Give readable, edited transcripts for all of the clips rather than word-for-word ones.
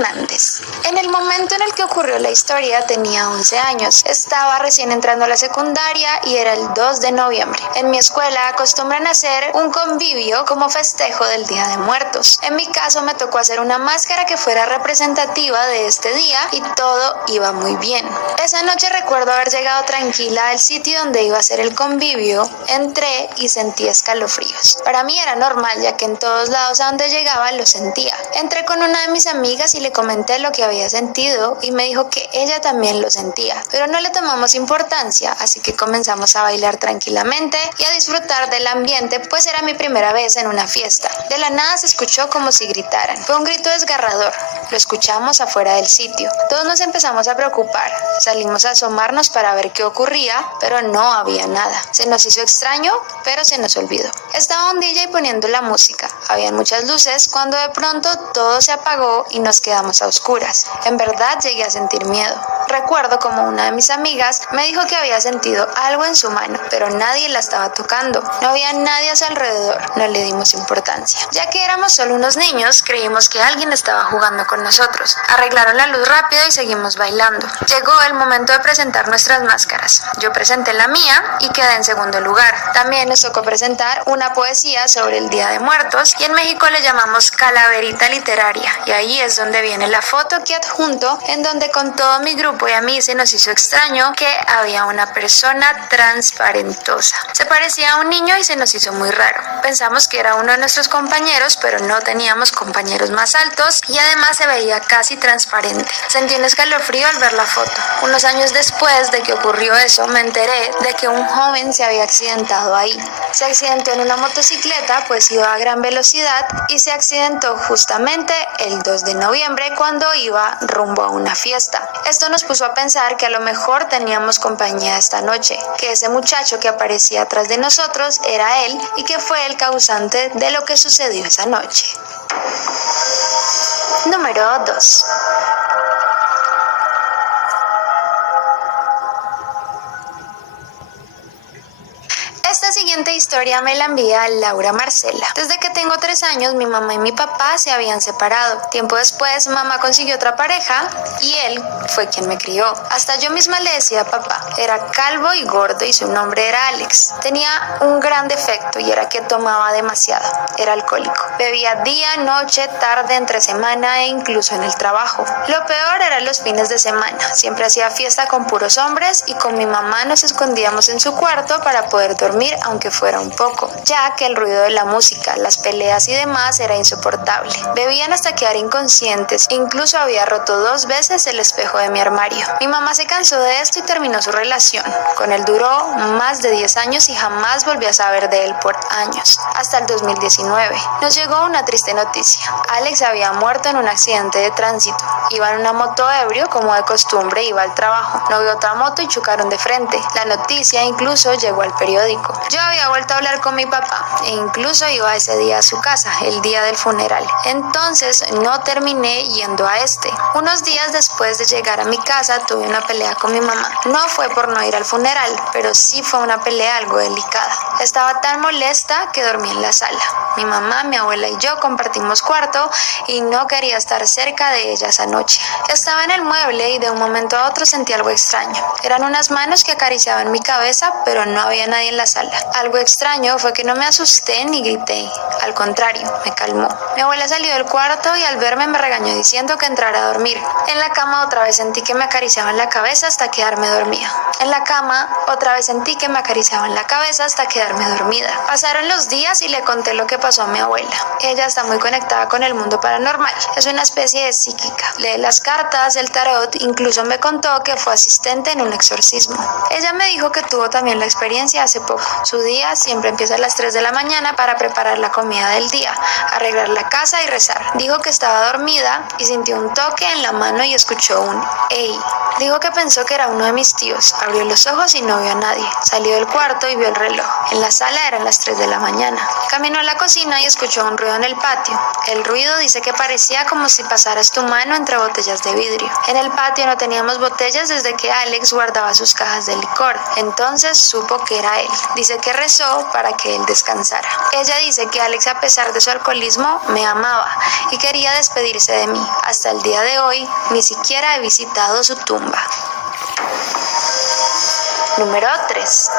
Hernández. En el momento en el que ocurrió la historia tenía 11 años. Estaba recién entrando a la secundaria y era el 2 de noviembre. En mi escuela acostumbran a hacer un convivio como festejo del Día de Muertos. En mi caso me tocó hacer una máscara que fuera representativa de este día y todo iba muy bien. Esa noche recuerdo haber llegado tranquila al sitio donde iba a hacer el convivio. Entré y sentí escalofríos. Para mí era normal, ya que en todos lados a donde llegaba lo sentía. Entré con una de mis amigas y le comenté lo que había sentido y me dijo que ella también lo sentía, pero no le tomamos importancia, así que comenzamos a bailar tranquilamente y a disfrutar del ambiente, pues era mi primera vez en una fiesta. De la nada se escuchó como si gritaran. Fue un grito desgarrador. Lo escuchamos afuera del sitio. Todos nos empezamos a preocupar. Salimos a asomarnos para ver qué ocurría, pero no había nada. Se nos hizo extraño, pero se nos olvidó. Estaba un DJ poniendo la música. Habían muchas luces cuando de pronto todo se apagó y nos quedamos a oscuras. En verdad llegué a sentir miedo. Recuerdo como una de mis amigas me dijo que había sentido algo en su mano, pero nadie la estaba tocando. No había nadie a su alrededor. No le dimos importancia. Ya que éramos solo unos niños, creímos que alguien estaba jugando con nosotros. Arreglaron la luz rápido y seguimos bailando. Llegó el momento de presentar nuestras máscaras. Yo presenté la mía y quedé en segundo lugar. También nos tocó presentar una poesía sobre el Día de Muertos y en México le llamamos calaverita literaria, y ahí es donde viene la foto que adjunto, en donde con todo mi grupo y a mí se nos hizo extraño que había una persona transparentosa. Se parecía a un niño y se nos hizo muy raro. Pensamos que era uno de nuestros compañeros, pero no teníamos compañeros más altos y además se veía casi transparente. Sentí un escalofrío al ver la foto. Unos años después de que ocurrió eso, me enteré de que un joven se había accidentado ahí. Se accidentó en una motocicleta, pues iba a gran velocidad y se accidentó justamente el 2 de noviembre cuando iba rumbo a una fiesta. Esto nos puso a pensar que a lo mejor teníamos compañía esta noche, que ese muchacho que aparecía atrás de nosotros era él y que fue el causante de lo que sucedió esa noche. Número 2. Esta siguiente historia me la envía Laura Marcela. Desde que tengo 3 años, mi mamá y mi papá se habían separado. Tiempo después, mamá consiguió otra pareja y él fue quien me crió. Hasta yo misma le decía papá. Era calvo y gordo y su nombre era Alex. Tenía un gran defecto y era que tomaba demasiado. Era alcohólico. Bebía día, noche, tarde, entre semana e incluso en el trabajo. Lo peor eran los fines de semana. Siempre hacía fiesta con puros hombres y con mi mamá nos escondíamos en su cuarto para poder dormir, aunque fuera un poco, ya que el ruido de la música, las peleas y demás era insoportable. Bebían hasta quedar inconscientes, incluso había roto 2 veces el espejo de mi armario. Mi mamá se cansó de esto y terminó su relación. Con él duró más de 10 años y jamás volví a saber de él por años, hasta el 2019. Nos llegó una triste noticia. Alex había muerto en un accidente de tránsito. Iba en una moto ebrio, como de costumbre, iba al trabajo. No vio otra moto y chocaron de frente. La noticia incluso llegó al periódico. Yo había vuelto a hablar con mi papá e incluso iba ese día a su casa, el día del funeral. Entonces no terminé yendo a este. Unos días después de llegar a mi casa tuve una pelea con mi mamá. No fue por no ir al funeral, pero sí fue una pelea algo delicada. Estaba tan molesta que dormí en la sala. Mi mamá, mi abuela y yo compartimos cuarto y no quería estar cerca de ella esa noche. Estaba en el mueble y de un momento a otro sentí algo extraño. Eran unas manos que acariciaban mi cabeza, pero no había nadie en la sala. Algo extraño fue que no me asusté ni grité. Al contrario, me calmó. Mi abuela salió del cuarto y al verme me regañó diciendo que entrara a dormir. En la cama otra vez sentí que me acariciaban la cabeza hasta quedarme dormida. En la cama otra vez sentí que me acariciaban la cabeza hasta quedarme dormida. Pasaron los días y le conté lo que pasó a mi abuela. Ella está muy conectada con el mundo paranormal. Es una especie de psíquica. Lee las cartas, el tarot, incluso me contó que fue asistente en un exorcismo. Ella me dijo que tuvo también la experiencia hace poco. Su día siempre empieza a las 3 de la mañana para preparar la comida del día, arreglar la casa y rezar. Dijo que estaba dormida y sintió un toque en la mano y escuchó un "ey". Dijo que pensó que era uno de mis tíos. Abrió los ojos y no vio a nadie. Salió del cuarto y vio el reloj. En la sala eran las 3 de la mañana. Caminó a la cocina cocina y escuchó un ruido en el patio. El ruido dice que parecía como si pasaras tu mano entre botellas de vidrio. En el patio no teníamos botellas desde que Alex guardaba sus cajas de licor. Entonces supo que era él. Dice que rezó para que él descansara. Ella dice que Alex, a pesar de su alcoholismo, me amaba y quería despedirse de mí. Hasta el día de hoy, ni siquiera he visitado su tumba. Número 3.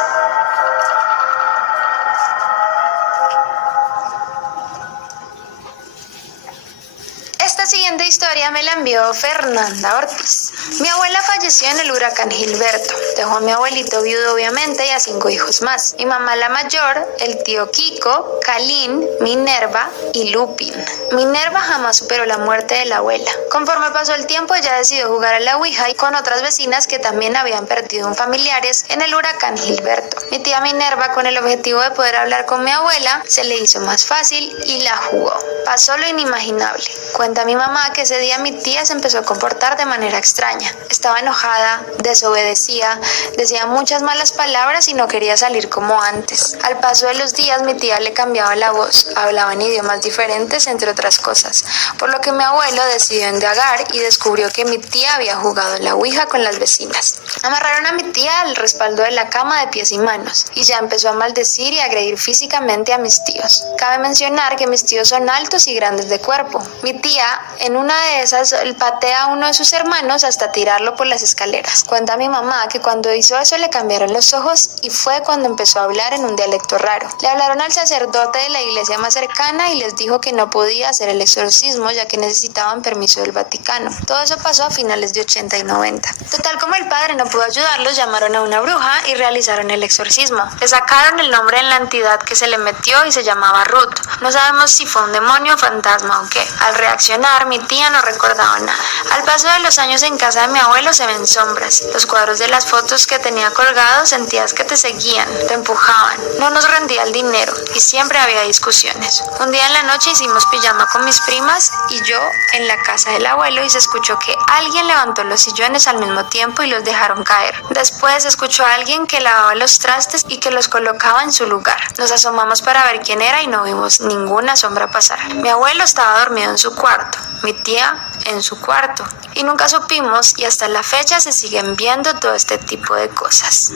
Esta siguiente historia me la envió Fernanda Ortiz. Mi abuela falleció en el huracán Gilberto. Dejó a mi abuelito viudo, obviamente, y a 5 hijos más. Mi mamá la mayor, el tío Kiko, Kalin, Minerva y Lupin. Minerva jamás superó la muerte de la abuela. Conforme pasó el tiempo, ella decidió jugar a la ouija y con otras vecinas que también habían perdido un familiares en el huracán Gilberto. Mi tía Minerva, con el objetivo de poder hablar con mi abuela, se le hizo más fácil y la jugó. Pasó lo inimaginable. Cuenta mi mamá que ese día mi tía se empezó a comportar de manera extraña. Estaba enojada, desobedecía, decía muchas malas palabras y no quería salir como antes. Al paso de los días mi tía le cambiaba la voz, hablaba en idiomas diferentes, entre otras cosas, por lo que mi abuelo decidió indagar y descubrió que mi tía había jugado la ouija con las vecinas. Amarraron a mi tía al respaldo de la cama de pies y manos y ya empezó a maldecir y agredir físicamente a mis tíos. Cabe mencionar que mis tíos son altos y grandes de cuerpo. Mi tía, en una de esas, patea a uno de sus hermanos hasta tirarlo por las escaleras. Cuenta mi mamá que cuando hizo eso le cambiaron los ojos y fue cuando empezó a hablar en un dialecto raro. Le hablaron al sacerdote de la iglesia más cercana y les dijo que no podía hacer el exorcismo ya que necesitaban permiso del Vaticano. Todo eso pasó a finales de 80 y 90. Total, como el padre no pudo ayudarlos, llamaron a una bruja y realizaron el exorcismo. Le sacaron el nombre en la entidad que se le metió y se llamaba Ruth. No sabemos si fue un demonio, fantasma o qué. Al reaccionar, mi tía no recordaba nada. Al paso de los años en casa de mi abuelo se ven sombras. Los cuadros de las fotos que tenía colgados sentías que te seguían, te empujaban. No nos rendía el dinero y siempre había discusiones. Un día en la noche hicimos pijama con mis primas y yo en la casa del abuelo y se escuchó que alguien levantó los sillones al mismo tiempo y los dejaron caer. Después se escuchó a alguien que lavaba los trastes y que los colocaba en su lugar. Nos asomamos para ver quién era y no vimos ninguna sombra pasar. Mi abuelo estaba dormido en su cuarto, mi tía en su cuarto y nunca supimos y hasta la fecha se siguen viendo todo este tipo de cosas.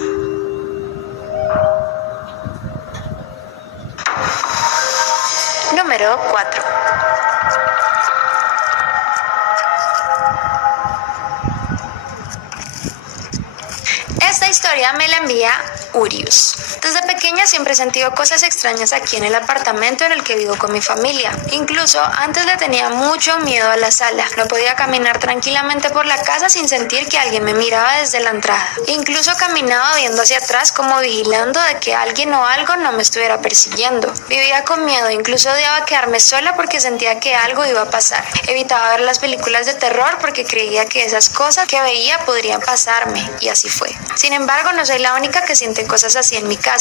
Número 4. Esta historia me la envía Urius. Desde pequeña siempre he sentido cosas extrañas aquí en el apartamento en el que vivo con mi familia. Incluso antes le tenía mucho miedo a la sala. No podía caminar tranquilamente por la casa sin sentir que alguien me miraba desde la entrada. Incluso caminaba viendo hacia atrás como vigilando de que alguien o algo no me estuviera persiguiendo. Vivía con miedo, incluso odiaba quedarme sola porque sentía que algo iba a pasar. Evitaba ver las películas de terror porque creía que esas cosas que veía podrían pasarme, y así fue. Sin embargo, no soy la única que siente cosas así en mi casa.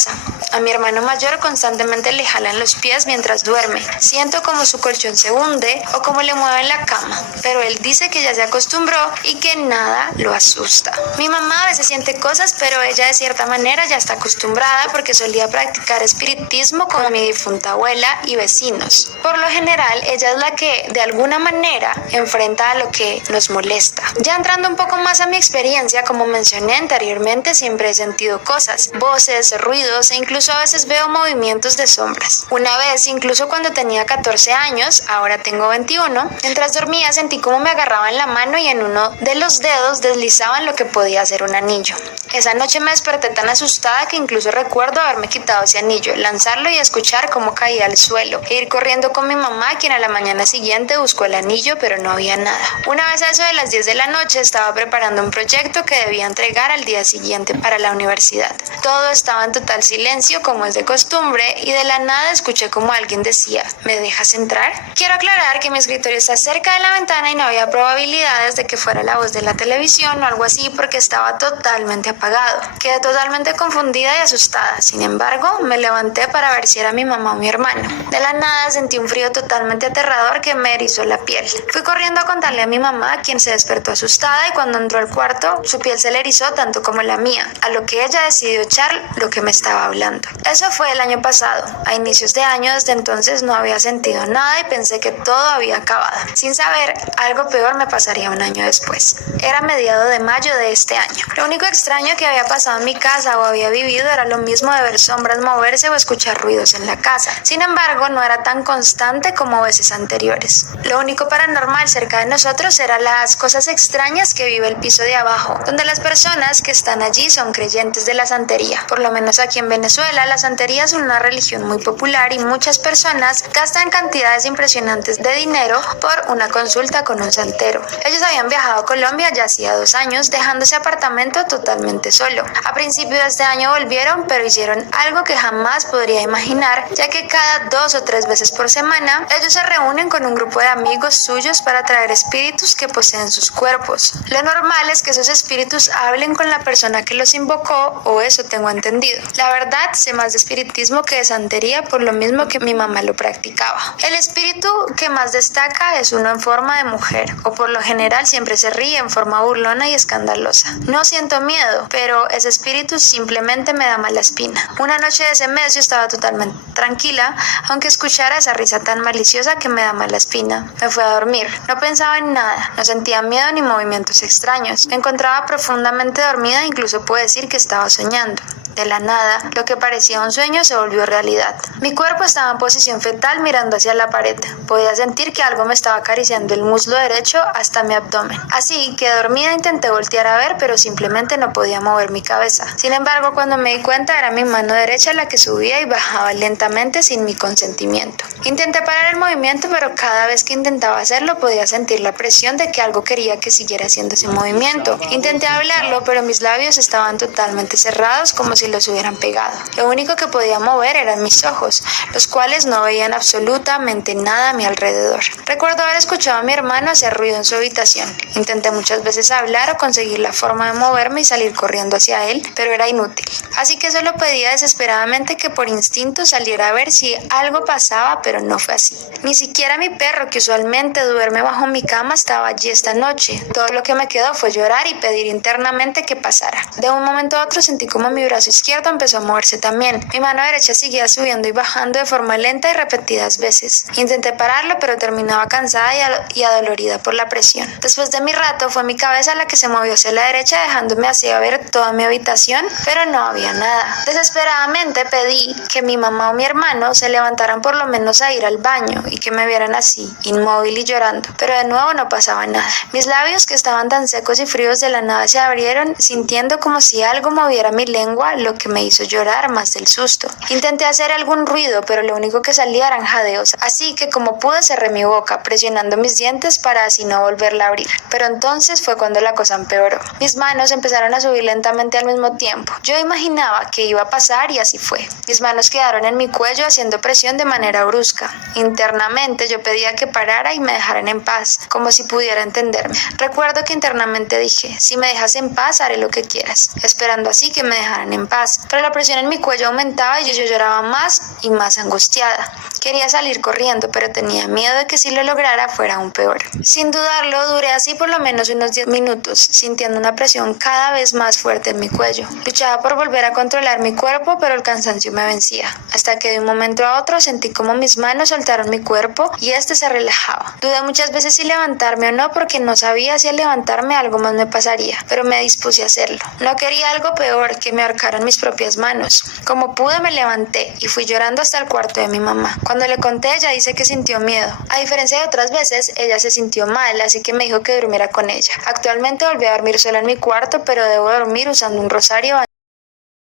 A mi hermano mayor constantemente le jalan los pies mientras duerme. Siento como su colchón se hunde o como le mueven la cama, pero él dice que ya se acostumbró y que nada lo asusta. Mi mamá a veces siente cosas, pero ella de cierta manera ya está acostumbrada porque solía practicar espiritismo con mi difunta abuela y vecinos. Por lo general, ella es la que de alguna manera enfrenta a lo que nos molesta. Ya entrando un poco más a mi experiencia, como mencioné anteriormente, siempre he sentido cosas, voces, ruidos e incluso a veces veo movimientos de sombras. Una vez, incluso cuando tenía 14 años, ahora tengo 21, mientras dormía sentí como me agarraban la mano y en uno de los dedos deslizaban lo que podía ser un anillo. Esa noche me desperté tan asustada que incluso recuerdo haberme quitado ese anillo, lanzarlo y escuchar cómo caía al suelo, e ir corriendo con mi mamá, quien a la mañana siguiente buscó el anillo, pero no había nada. Una vez a eso de las 10 de la noche estaba preparando un proyecto que debía entregar al día siguiente para la universidad. Todo estaba en total silencio como es de costumbre y de la nada escuché como alguien decía: ¿me dejas entrar? Quiero aclarar que mi escritorio está cerca de la ventana y no había probabilidades de que fuera la voz de la televisión o algo así porque estaba totalmente apagado. Quedé totalmente confundida y asustada. Sin embargo, me levanté para ver si era mi mamá o mi hermano. De la nada sentí un frío totalmente aterrador que me erizó la piel. Fui corriendo a contarle a mi mamá, quien se despertó asustada, y cuando entró al cuarto, su piel se le erizó tanto como la mía, a lo que ella decidió sospechar lo que me estaba hablando. Eso fue el año pasado. A inicios de año, desde entonces no había sentido nada y pensé que todo había acabado. Sin saber, algo peor me pasaría un año después. Era mediado de mayo de este año. Lo único extraño que había pasado en mi casa o había vivido era lo mismo de ver sombras moverse o escuchar ruidos en la casa. Sin embargo, no era tan constante como veces anteriores. Lo único paranormal cerca de nosotros eran las cosas extrañas que vive el piso de abajo, donde las personas que están allí son creyentes de la santería. Por lo menos aquí en Venezuela, la santería es una religión muy popular y muchas personas gastan cantidades impresionantes de dinero por una consulta con un santero. Ellos habían viajado a Colombia ya hacía 2 años, dejando ese apartamento totalmente solo. A principios de este año volvieron, pero hicieron algo que jamás podría imaginar, ya que cada 2 o 3 veces por semana, ellos se reúnen con un grupo de amigos suyos para traer espíritus que poseen sus cuerpos. Lo normal es que esos espíritus hablen con la persona que los invocó, o eso tengo entendido. La verdad, sé más de espiritismo que de santería, por lo mismo que mi mamá lo practicaba. El espíritu que más destaca es uno en forma de mujer, o por lo general siempre se ríe en forma burlona y escandalosa. No siento miedo, pero ese espíritu simplemente me da mala espina. Una noche de ese mes yo estaba totalmente tranquila, aunque escuchara esa risa tan maliciosa que me da mala espina. Me fui a dormir. No pensaba en nada, no sentía miedo ni movimientos extraños. Me encontraba profundamente dormida, incluso puedo decir que estaba soñando. De la nada, lo que parecía un sueño se volvió realidad. Mi cuerpo estaba en posición fetal mirando hacia la pared. Podía sentir que algo me estaba acariciando el muslo derecho hasta mi abdomen. Así que dormida intenté voltear a ver, pero simplemente no podía mover mi cabeza. Sin embargo, cuando me di cuenta era mi mano derecha la que subía y bajaba lentamente sin mi consentimiento. Intenté parar el movimiento, pero cada vez que intentaba hacerlo podía sentir la presión de que algo quería que siguiera haciendo ese movimiento. Intenté hablarlo, pero mis labios estaban totalmente cerrados como si los hubieran pegado. Lo único que podía mover eran mis ojos, los cuales no veían absolutamente nada a mi alrededor. Recuerdo haber escuchado a mi hermano hacer ruido en su habitación. Intenté muchas veces hablar o conseguir la forma de moverme y salir corriendo hacia él, pero era inútil. Así que solo pedía desesperadamente que por instinto saliera a ver si algo pasaba, pero no fue así. Ni siquiera mi perro, que usualmente duerme bajo mi cama, estaba allí esta noche. Todo lo que me quedó fue llorar y pedir internamente que pasara. De un momento a otro sentí como mi brazo izquierdo empezó a moverse también. Mi mano derecha seguía subiendo y bajando de forma lenta y repetidas veces. Intenté pararlo, pero terminaba cansada y adolorida por la presión. Después de mi rato, fue mi cabeza la que se movió hacia la derecha, dejándome así a ver toda mi habitación, pero no había nada. Desesperadamente pedí que mi mamá o mi hermano se levantaran por lo menos a ir al baño y que me vieran así, inmóvil y llorando, pero de nuevo no pasaba nada. Mis labios, que estaban tan secos y fríos, de la nada se abrieron, sintiendo como si algo moviera mi lengua, lo que me hizo llorar más del susto. Intenté hacer algún ruido, pero lo único que salía eran jadeos, así que como pude cerré mi boca, presionando mis dientes para así no volverla a abrir. Pero entonces fue cuando la cosa empeoró. Mis manos empezaron a subir lentamente al mismo tiempo. Yo imaginaba que iba a pasar y así fue. Mis manos quedaron en mi cuello haciendo presión de manera brusca. Internamente yo pedía que parara y me dejaran en paz, como si pudiera entenderme. Recuerdo que internamente dije: si me dejas en paz haré lo que quieras, esperando así que me dejaran en paz. Pero la presión en mi cuello aumentaba y yo lloraba más y más angustiada. Quería salir corriendo, pero tenía miedo de que si lo lograra fuera aún peor. Sin dudarlo, duré así por lo menos unos 10 minutos, sintiendo una presión cada vez más fuerte en mi cuello. Luchaba por volver a controlar mi cuerpo, pero el cansancio me vencía, hasta que de un momento a otro sentí como mis manos soltaron mi cuerpo y este se relajaba. Dudé muchas veces si levantarme o no, porque no sabía si al levantarme algo más me pasaría, pero me dispuse a hacerlo. No quería algo peor, que me ahorcaran mis propias manos. Como pude me levanté y fui llorando hasta el cuarto de mi mamá. Cuando le conté, ella dice que sintió miedo. A diferencia de otras veces, ella se sintió mal, así que me dijo que durmiera con ella. Actualmente volví a dormir sola en mi cuarto, pero debo dormir usando un rosario